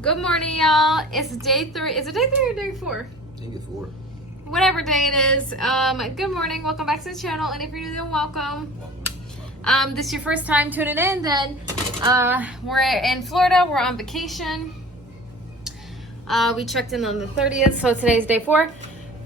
Good morning, y'all. It's day 3. Is it day 3 or day 4? I think it's 4. Whatever day it is. Good morning. Welcome back to the channel. And if you're new, then welcome. This is your first time tuning in, then we're in Florida. We're on vacation. We checked in on the 30th, so today's day 4.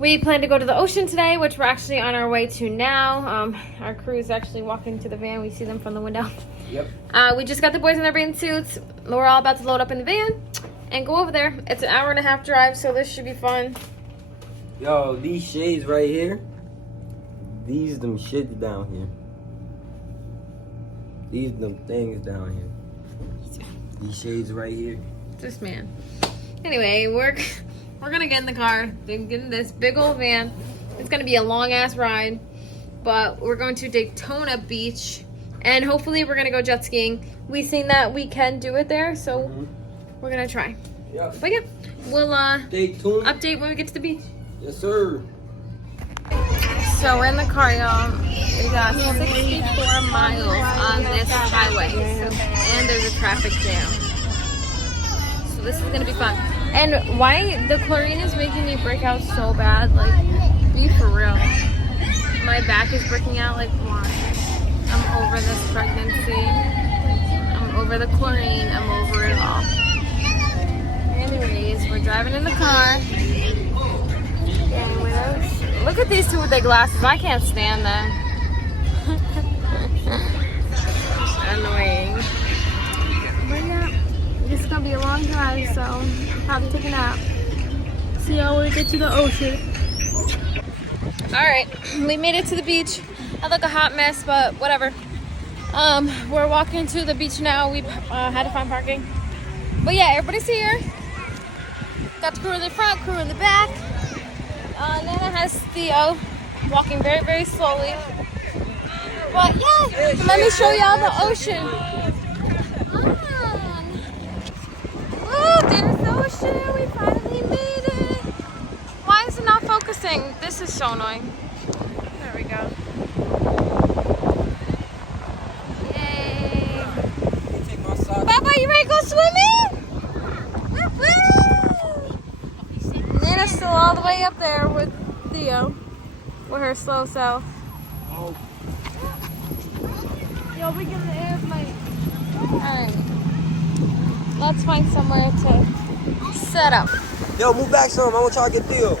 We plan to go to the ocean today, which we're actually on our way to now. Our crew is actually walking to the van. We see them from the window. Yep. We just got the boys in their bathing suits. We're all about to load up in the van and go over there. It's an 1.5-hour drive, so this should be fun. Yo, these shades right here. These them shits down here. These them things down here. These shades right here. This man. Anyway, we're gonna get in the car. Then get in this big old van. It's gonna be a long ass ride, but we're going to Daytona Beach, and hopefully we're gonna go jet skiing. We've seen that we can do it there, so we're gonna try. Yeah. But yeah, we'll Daytona. update when we get to the beach. Yes, sir. So we're in the car, y'all. We got 64 miles on this highway, and there's a traffic jam. So this is gonna be fun. And why the chlorine is making me break out so bad? Like, be for real. My back is breaking out. Like, why? I'm over this pregnancy. I'm over the chlorine. I'm over it all. Anyways, we're driving in the car. And with us, look at these two with their glasses. I can't stand them. Annoying. But yeah, it's gonna be a long drive, so I'll probably take a nap. See how we get to the ocean. Alright, we made it to the beach. I look a hot mess, but whatever. We're walking to the beach now. We had to find parking. But yeah, everybody's here. Got the crew in the front, crew in the back. Nana has Theo walking very, very slowly. But yeah, let me show y'all the ocean. Oh, there's the ocean. We finally made it. Why is it not focusing? This is so annoying. There we go. Yay. Papa, you ready to go swimming? Woo! Nana's still all the way up there with Theo, with her slow self. Oh. Yo, we get the airplane. Alright. Let's find somewhere to set up. Yo, move back some. I want y'all to get Theo.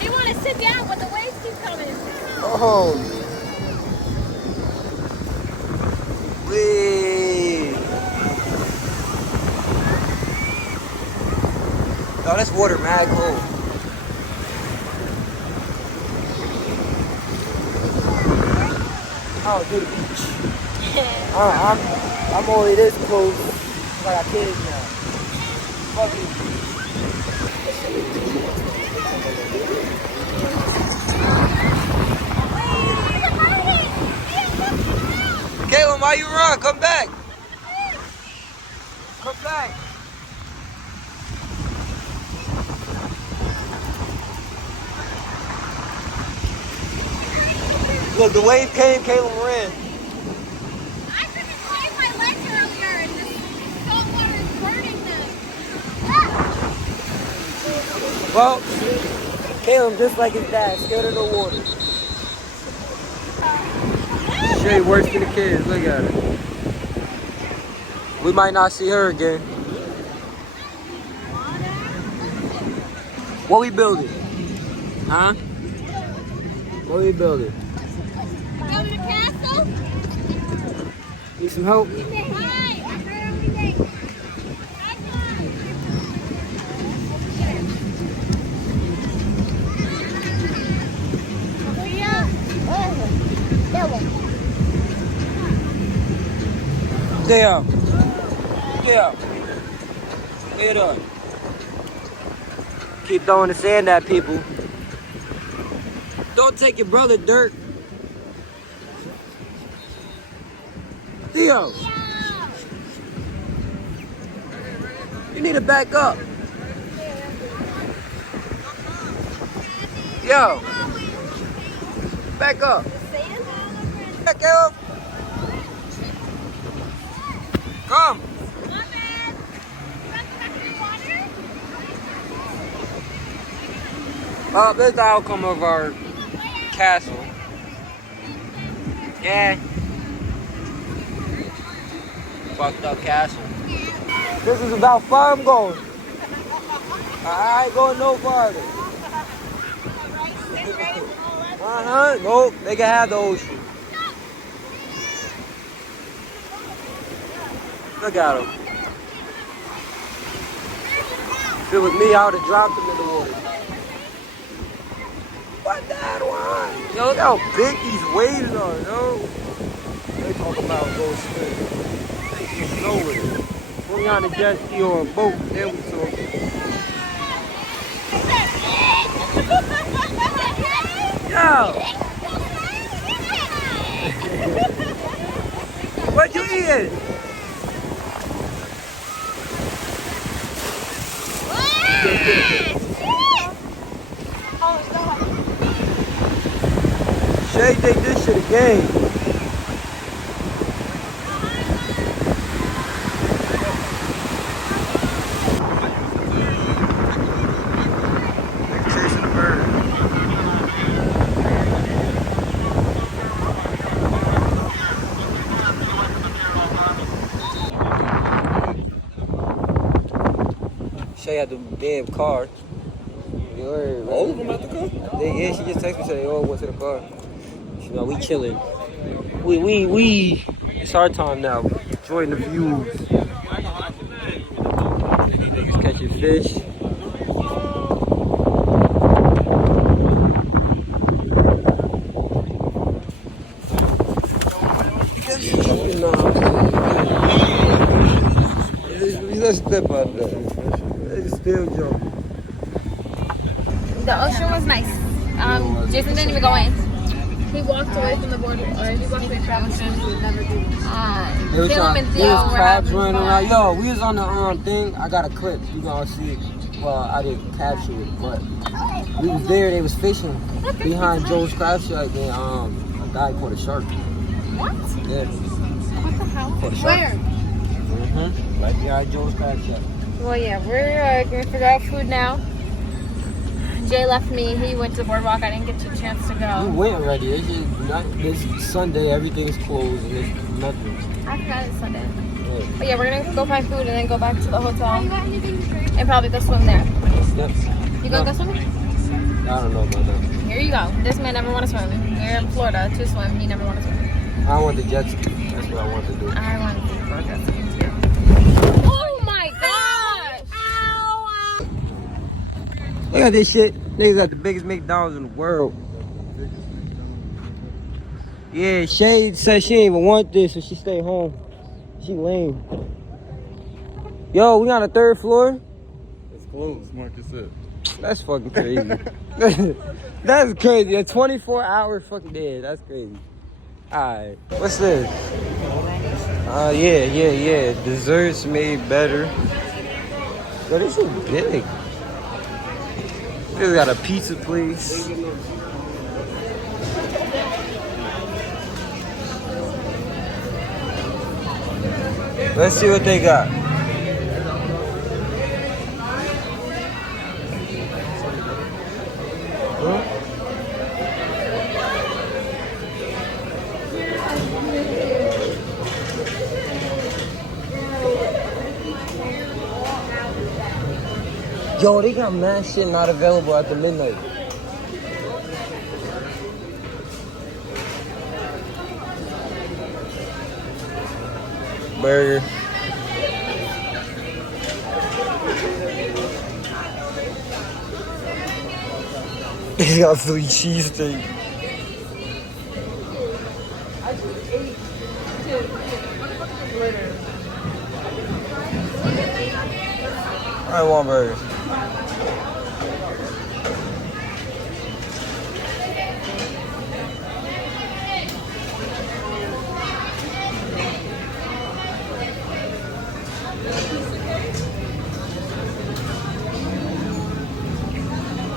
They want to sit down when the waves keep coming. Oh. Wee. Yo, this water mad cold. Oh, do the beach. I'm only this close. I got kids now. Fuck you. Caitlin, why you run? Come back. Come back. Look, the wave came, Caitlin ran. I couldn't wave my legs earlier and the salt water is burning them. Well, Caleb, just like his dad, scared of the water. Shay worse than the kids, look at her. We might not see her again. What we building? Huh? What we building? Go to the castle? Need some help? Hi, I heard everything. There. There. Get up. Keep throwing the sand at people. Don't take your brother dirt. Theo. You need to back up. Yo. Back up. Back up. Come. This is the outcome of our castle. Yeah. Fucked up castle. This is about far I'm going. I ain't going no farther. Nope, they can have the ocean. Look at them. If it was me, I would have dropped them in the water. What that one? Yo, look how big these waves are, yo. They talk about go swim. They can know it. When we on a jet ski or a boat, then we talk. Yo! What you eating? Shay think this shit a game. They're chasing a bird. Shay had the damn car. All of them at the car? Yeah, she just texted me, said they all went to the car. You know, we chilling. We. It's our time now. Enjoying the views. Niggas catching fish. Let's step out of that. They still jumping. The ocean was nice. Jayson didn't even go in. He walked away from the board, or he walked away from the ocean. He would never do that. Caleb and Theo was were crabs having running fun. around. Yo, we was on the thing. I got a clip. You gonna see it. Well, I didn't capture it, but we was there. They was fishing behind Joe's crab shack, and a guy caught a shark. What? Yeah. What the hell? Caught a shark. Where? Right behind Joe's crab shack. Well, yeah, we're gonna figure out food now. Jay left me. He went to the boardwalk. I didn't get a chance to We go. went already. It's just not. It's Sunday. Everything's closed, and there's nothing. I forgot it's Sunday. Yeah. But yeah, we're gonna go find food and then go back to the hotel and probably go swim there. Yep. You gonna go swimming? I don't know about that. Here you go. This man never want to swim. We're in Florida to swim. He never want to swim. I want the jet ski. That's what I want to do. I want to do for jet ski too. Oh my gosh! Ow! Look at this shit. Niggas got the biggest McDonald's in the world. Yeah, Shay said she didn't even want this, so she stayed home. She lame. Yo, we on the 3rd floor? It's closed, Marcus said. That's fucking crazy. That's crazy. A 24-hour fucking day. That's crazy. Alright. What's this? Yeah. Desserts made better. Yo, this is big. This got a pizza place. Let's see what they got. Yo, they got mad shit not available at the midnight. Burger. They got Philly cheesesteak. I want burgers.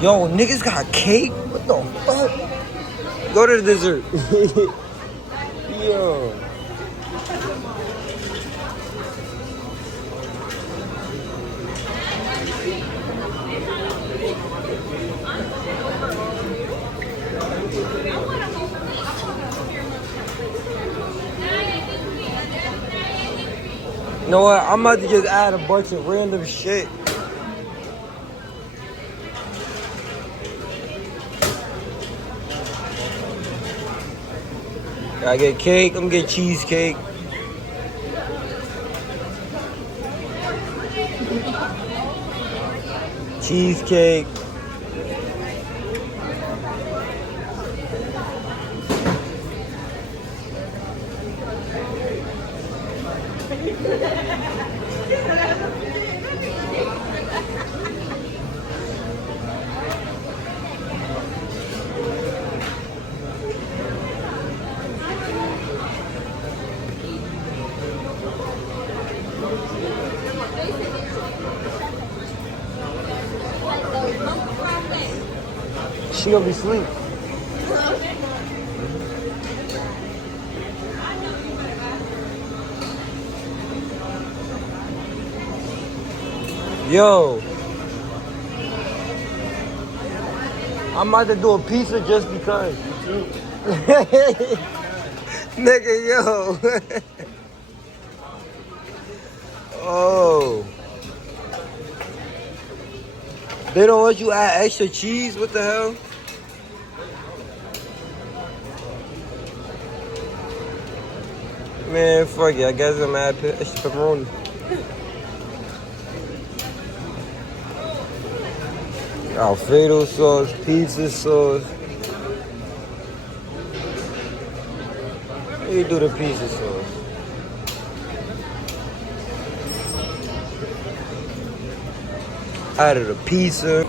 Yo, niggas got cake? What the fuck? Go to the dessert. Yo. You know what? I'm about to just add a bunch of random shit. I get cake. I'm gonna get cheesecake. Cheesecake. She gonna be asleep. Yo, I'm about to do a pizza just because. Nigga, yo. Oh. They don't let you add extra cheese? What the hell? Man, fuck it. I guess I'm add extra pepperoni. Alfredo sauce, pizza sauce. How you do the pizza sauce? Out of the pizza.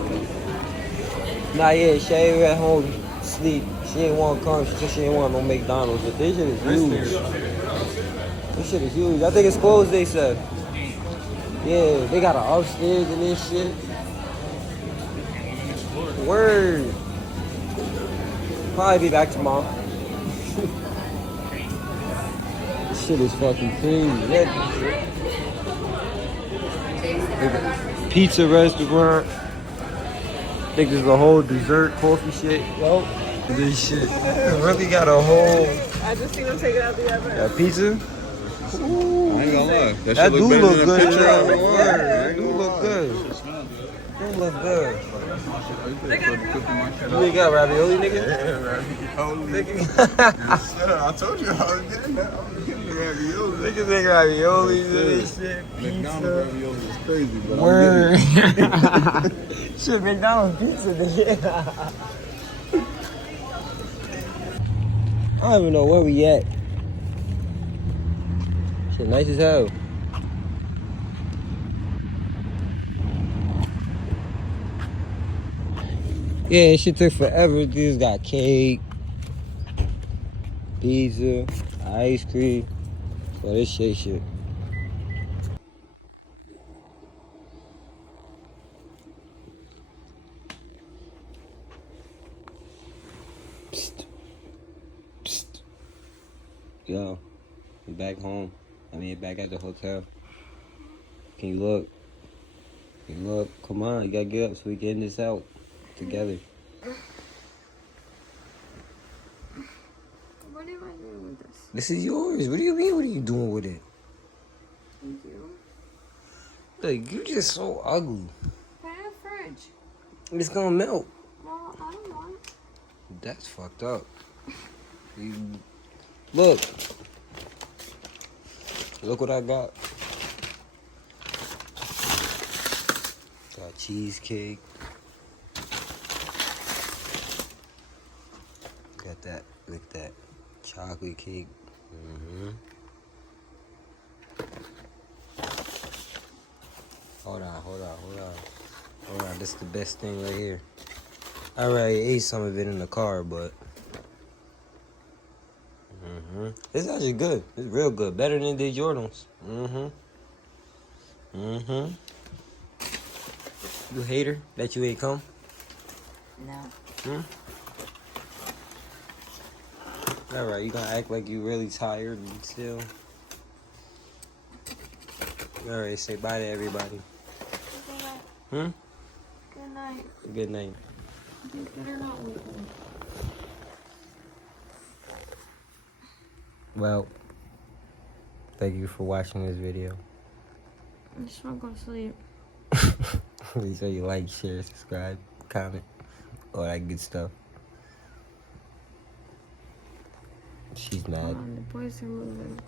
Nah, yeah, she ain't at home sleep. She ain't want to come because she ain't want no McDonald's. But this shit is huge. This shit is huge. I think it's closed, they said. Yeah, they got an upstairs and this shit. Word. Probably be back tomorrow. This shit is fucking crazy. Pizza restaurant. I think there's a whole dessert, coffee shit. Yo, this shit really got a whole. I just seen them take it out the oven. That pizza? Ooh, I ain't gonna lie. that do look good. Picture Yeah, on the word. That do look good. That look good. You got ravioli, nigga? Yeah, ravioli. Shut up. I told you I was getting that. I was getting the ravioli. Niggas make ravioli and this shit. McDonald ravioli is crazy, but Word. Shit, McDonald's pizza, nigga. I don't even know where we at. Shit nice as hell. Yeah, shit took forever. Dudes got cake, pizza, ice cream. So this shit. Psst. Psst. Yo, we back home. Back at the hotel. Can you look? Can you look? Come on, you gotta get up so we can end this out together. What am I doing with this? This is yours. What do you mean? What are you doing with it? Thank you. Like, you just so ugly. I have fridge. It's gonna melt. Well, I don't want it. That's fucked up. Look. Look what I got. Got cheesecake. Got that. Look at that. Chocolate cake. Hold on. This is the best thing right here. I already ate some of it in the car, but it's actually good. It's real good. Better than the Jordans. You hater that you ain't come? No. Alright, you gonna act like you really tired and still. Alright, say bye to everybody. Good night. Good night. You better not wake me. Well, thank you for watching this video. I just want to go to sleep. So you like, share, subscribe, comment, all that good stuff. She's mad. The boys are moving.